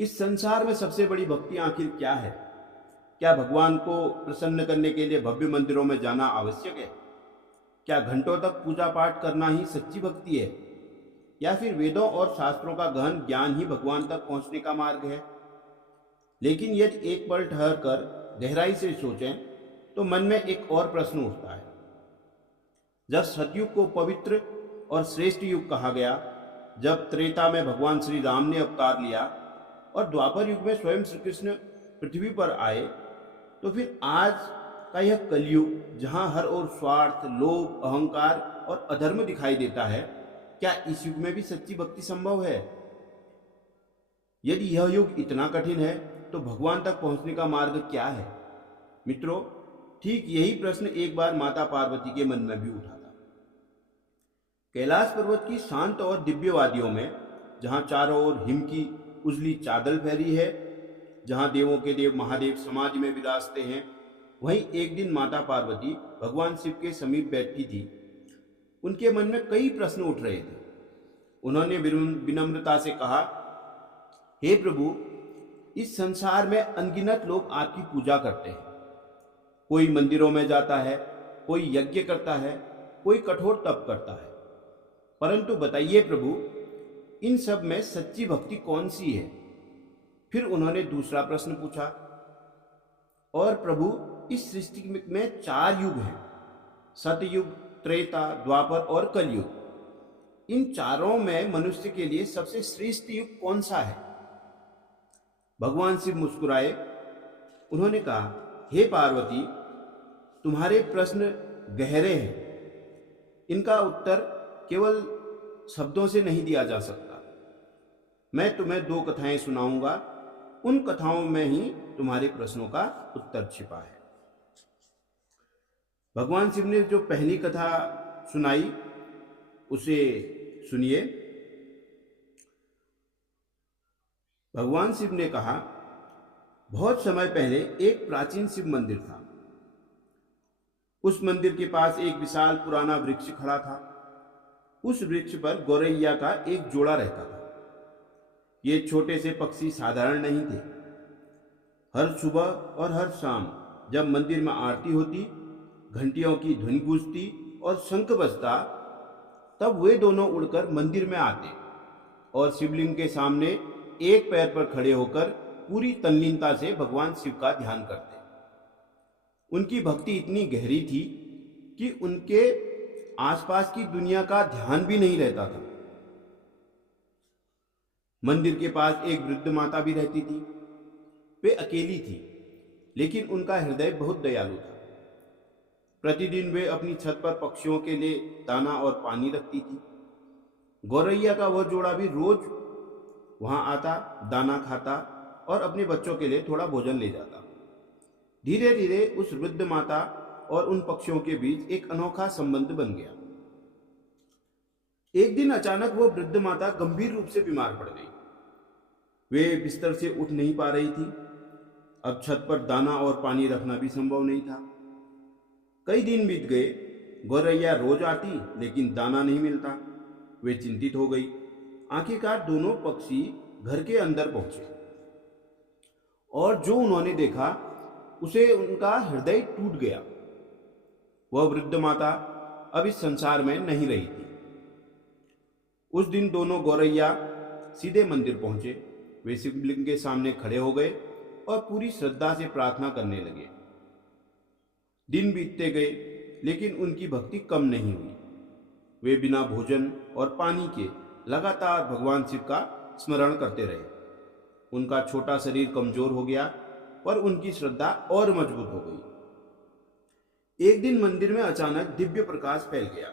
इस संसार में सबसे बड़ी भक्ति आखिर क्या है? क्या भगवान को प्रसन्न करने के लिए भव्य मंदिरों में जाना आवश्यक है? क्या घंटों तक पूजा पाठ करना ही सच्ची भक्ति है? या फिर वेदों और शास्त्रों का गहन ज्ञान ही भगवान तक पहुंचने का मार्ग है? लेकिन यदि एक पल ठहर कर गहराई से सोचें तो मन में एक और प्रश्न उठता है। जब सतयुग को पवित्र और श्रेष्ठ युग कहा गया, जब त्रेता में भगवान श्री राम ने अवतार लिया और द्वापर युग में स्वयं श्री कृष्ण पृथ्वी पर आए, तो फिर आज का यह कलयुग जहां हर ओर स्वार्थ, लोभ, अहंकार और अधर्म दिखाई देता है, क्या इस युग में भी सच्ची भक्ति संभव है? यदि यह युग इतना कठिन है तो भगवान तक पहुंचने का मार्ग क्या है? मित्रों, ठीक यही प्रश्न एक बार माता पार्वती के मन में भी उठा था। कैलाश पर्वत की शांत और दिव्य वादियों में, जहां चारों ओर हिम की उजली चादर फैली है, जहां देवों के देव महादेव समाधि में विराजते हैं, वहीं एक दिन माता पार्वती भगवान शिव के समीप बैठी थी। उनके मन में कई प्रश्न उठ रहे थे। उन्होंने विनम्रता से कहा, हे प्रभु, इस संसार में अनगिनत लोग आपकी पूजा करते हैं। कोई मंदिरों में जाता है, कोई यज्ञ करता है, कोई कठोर तप करता है, परंतु बताइए प्रभु, इन सब में सच्ची भक्ति कौन सी है? फिर उन्होंने दूसरा प्रश्न पूछा, और प्रभु, इस सृष्टि में 4 युग हैं, सतयुग, त्रेता, द्वापर और कलयुग। इन चारों में मनुष्य के लिए सबसे श्रेष्ठ युग कौन सा है? भगवान शिव मुस्कुराए। उन्होंने कहा, हे पार्वती, तुम्हारे प्रश्न गहरे हैं। इनका उत्तर केवल शब्दों से नहीं दिया जा सकता। मैं तुम्हें 2 कथाएं सुनाऊंगा। उन कथाओं में ही तुम्हारे प्रश्नों का उत्तर छिपा है। भगवान शिव ने जो पहली कथा सुनाई उसे सुनिए। भगवान शिव ने कहा, बहुत समय पहले एक प्राचीन शिव मंदिर था। उस मंदिर के पास एक विशाल पुराना वृक्ष खड़ा था। उस वृक्ष पर गौरैया का एक जोड़ा रहता था। ये छोटे से पक्षी साधारण नहीं थे। हर सुबह और हर शाम जब मंदिर में आरती होती, घंटियों की ध्वनि गूंजती और शंख बजता, तब वे दोनों उड़कर मंदिर में आते और शिवलिंग के सामने एक पैर पर खड़े होकर पूरी तल्लीनता से भगवान शिव का ध्यान करते। उनकी भक्ति इतनी गहरी थी कि उनके आसपास की दुनिया का ध्यान भी नहीं रहता था। मंदिर के पास एक वृद्ध माता भी रहती थी। वे अकेली थी, लेकिन उनका हृदय बहुत दयालु था। प्रतिदिन वे अपनी छत पर पक्षियों के लिए दाना और पानी रखती थी। गौरैया का वह जोड़ा भी रोज वहां आता, दाना खाता और अपने बच्चों के लिए थोड़ा भोजन ले जाता। धीरे धीरे उस वृद्ध माता और उन पक्षियों के बीच एक अनोखा संबंध बन गया। एक दिन अचानक वो वृद्ध माता गंभीर रूप से बीमार पड़ गई। वे बिस्तर से उठ नहीं पा रही थी। अब छत पर दाना और पानी रखना भी संभव नहीं था। कई दिन बीत गए। गौरैया रोज आती, लेकिन दाना नहीं मिलता। वे चिंतित हो गई। आखिरकार दोनों पक्षी घर के अंदर पहुंचे और जो उन्होंने देखा उसे उनका हृदय टूट गया। वह वृद्ध माता अब इस संसार में नहीं रही थी। उस दिन दोनों गौरैया सीधे मंदिर पहुंचे। वे शिवलिंग के सामने खड़े हो गए और पूरी श्रद्धा से प्रार्थना करने लगे। दिन बीतते गए, लेकिन उनकी भक्ति कम नहीं हुई। वे बिना भोजन और पानी के लगातार भगवान शिव का स्मरण करते रहे। उनका छोटा शरीर कमजोर हो गया, पर उनकी श्रद्धा और मजबूत हो गई। एक दिन मंदिर में अचानक दिव्य प्रकाश फैल गया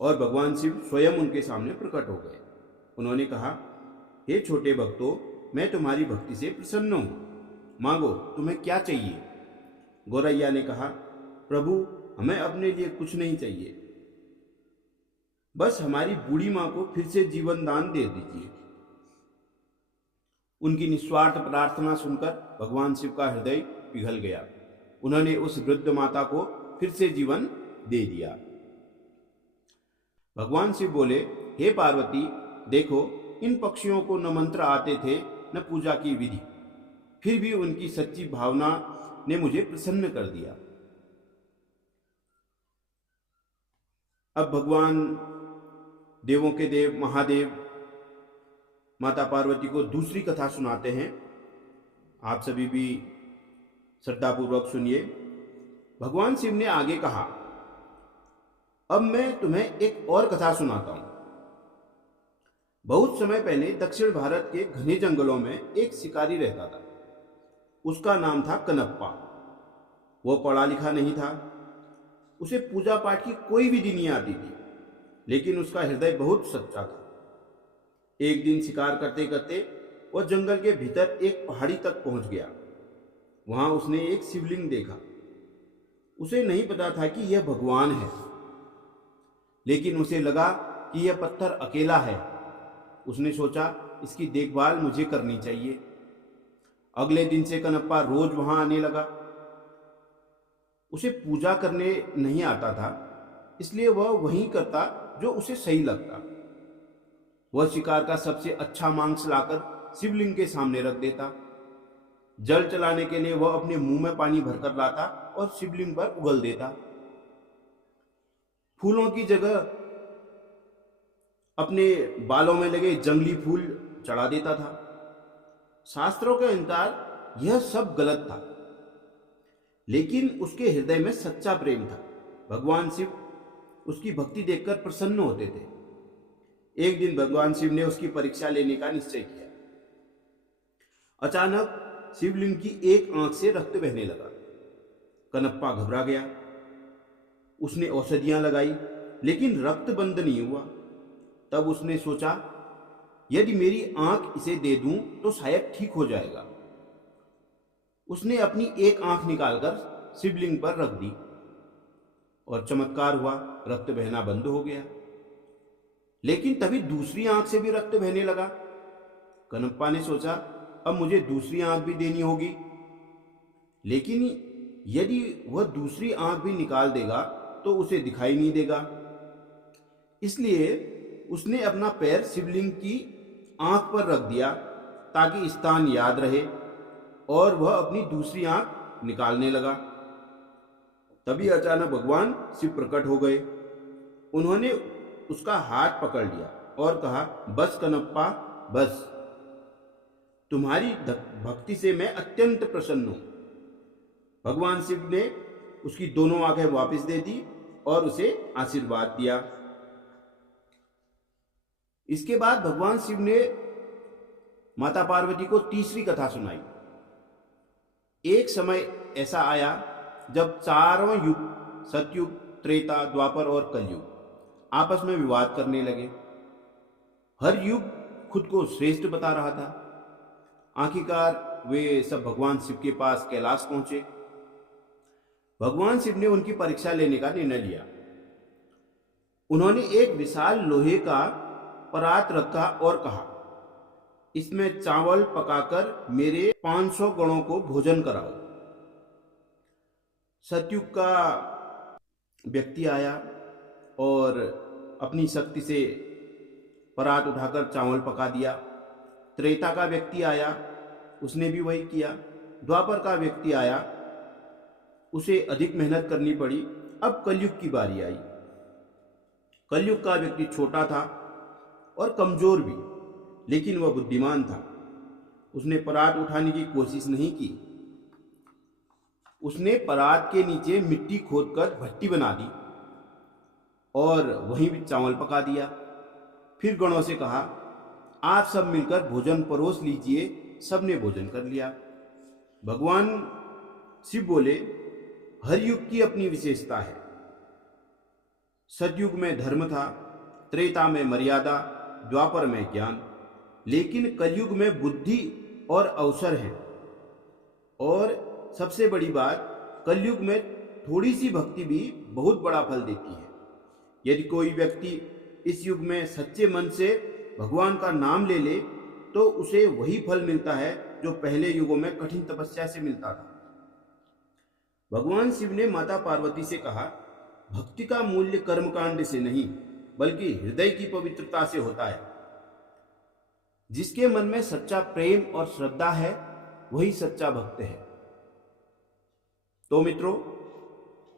और भगवान शिव स्वयं उनके सामने प्रकट हो गए। उन्होंने कहा, हे छोटे भक्तों, मैं तुम्हारी भक्ति से प्रसन्न हूं। मांगो, तुम्हें क्या चाहिए? गौरैया ने कहा, प्रभु, हमें अपने लिए कुछ नहीं चाहिए, बस हमारी बूढ़ी मां को फिर से जीवन दान दे दीजिए। उनकी निस्वार्थ प्रार्थना सुनकर भगवान शिव का हृदय पिघल गया। उन्होंने उस वृद्ध माता को फिर से जीवन दे दिया। भगवान शिव बोले, हे पार्वती, देखो, इन पक्षियों को न मंत्र आते थे न पूजा की विधि, फिर भी उनकी सच्ची भावना ने मुझे प्रसन्न कर दिया। अब भगवान देवों के देव महादेव माता पार्वती को दूसरी कथा सुनाते हैं। आप सभी भी श्रद्धापूर्वक सुनिए। भगवान शिव ने आगे कहा, अब मैं तुम्हें एक और कथा सुनाता हूं। बहुत समय पहले दक्षिण भारत के घने जंगलों में एक शिकारी रहता था। उसका नाम था कनप्पा। वह पढ़ा लिखा नहीं था, उसे पूजा पाठ की कोई विधि नहीं आती थी, लेकिन उसका हृदय बहुत सच्चा था। एक दिन शिकार करते करते वह जंगल के भीतर एक पहाड़ी तक पहुंच गया। वहां उसने एक शिवलिंग देखा। उसे नहीं पता था कि यह भगवान है, लेकिन उसे लगा कि यह पत्थर अकेला है। उसने सोचा, इसकी देखभाल मुझे करनी चाहिए। अगले दिन से कनप्पा रोज वहां आने लगा। उसे पूजा करने नहीं आता था, इसलिए वह वही करता जो उसे सही लगता। वह शिकार का सबसे अच्छा मांस लाकर शिवलिंग के सामने रख देता। जल चलाने के लिए वह अपने मुंह में पानी भरकर लाता और शिवलिंग पर उगल देता। फूलों की जगह अपने बालों में लगे जंगली फूल चढ़ा देता था। शास्त्रों के अनुसार यह सब गलत था, लेकिन उसके हृदय में सच्चा प्रेम था। भगवान शिव उसकी भक्ति देखकर प्रसन्न होते थे। एक दिन भगवान शिव ने उसकी परीक्षा लेने का निश्चय किया। अचानक शिवलिंग की एक आंख से रक्त बहने लगा। कनप्पा घबरा गया। उसने औषधियां लगाई, लेकिन रक्त बंद नहीं हुआ। तब उसने सोचा, यदि मेरी आंख इसे दे दूं तो शायद ठीक हो जाएगा। उसने अपनी एक आंख निकालकर शिवलिंग पर रख दी और चमत्कार हुआ, रक्त बहना बंद हो गया। लेकिन तभी दूसरी आंख से भी रक्त बहने लगा। कनप्पा ने सोचा, अब मुझे दूसरी आंख भी देनी होगी, लेकिन यदि वह दूसरी आंख भी निकाल देगा तो उसे दिखाई नहीं देगा। इसलिए उसने अपना पैर शिवलिंग की आंख पर रख दिया ताकि स्थान याद रहे, और वह अपनी दूसरी आंख निकालने लगा। तभी अचानक भगवान शिव प्रकट हो गए। उन्होंने उसका हाथ पकड़ लिया और कहा, बस कनप्पा, बस। तुम्हारी भक्ति से मैं अत्यंत प्रसन्न हूं। भगवान शिव ने उसकी दोनों आंखें वापस दे दी और उसे आशीर्वाद दिया। इसके बाद भगवान शिव ने माता पार्वती को तीसरी कथा सुनाई। एक समय ऐसा आया जब चारों युग, सतयुग, त्रेता, द्वापर और कलयुग आपस में विवाद करने लगे। हर युग खुद को श्रेष्ठ बता रहा था। आखिरकार वे सब भगवान शिव के पास कैलाश पहुंचे। भगवान शिव ने उनकी परीक्षा लेने का निर्णय लिया। उन्होंने एक विशाल लोहे का परात रखा और कहा, इसमें चावल पकाकर मेरे 500 गणों को भोजन कराओ। सतयुग का व्यक्ति आया और अपनी शक्ति से परात उठाकर चावल पका दिया। त्रेता का व्यक्ति आया, उसने भी वही किया। द्वापर का व्यक्ति आया, उसे अधिक मेहनत करनी पड़ी। अब कलयुग की बारी आई। कलयुग का व्यक्ति छोटा था और कमजोर भी, लेकिन वह बुद्धिमान था। उसने परात उठाने की कोशिश नहीं की। उसने परात के नीचे मिट्टी खोदकर भट्टी बना दी और वहीं भी चावल पका दिया। फिर गणों से कहा, आप सब मिलकर भोजन परोस लीजिए। सबने भोजन कर लिया। भगवान शिव बोले, हर युग की अपनी विशेषता है। सतयुग में धर्म था, त्रेता में मर्यादा, द्वापर में ज्ञान, लेकिन कलयुग में बुद्धि और अवसर है। और सबसे बड़ी बात, कलयुग में थोड़ी सी भक्ति भी बहुत बड़ा फल देती है। यदि कोई व्यक्ति इस युग में सच्चे मन से भगवान का नाम ले ले तो उसे वही फल मिलता है जो पहले युगों में कठिन तपस्या से मिलता था। भगवान शिव ने माता पार्वती से कहा, भक्ति का मूल्य कर्मकांड से नहीं बल्कि हृदय की पवित्रता से होता है। जिसके मन में सच्चा प्रेम और श्रद्धा है वही सच्चा भक्त है। तो मित्रों,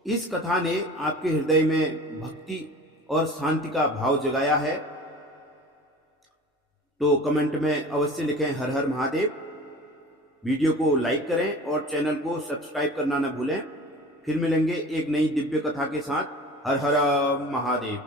इस कथा ने आपके हृदय में भक्ति और शांति का भाव जगाया है तो कमेंट में अवश्य लिखें हर हर महादेव। वीडियो को लाइक करें और चैनल को सब्सक्राइब करना न भूलें। फिर मिलेंगे एक नई दिव्य कथा के साथ। हर हर महादेव।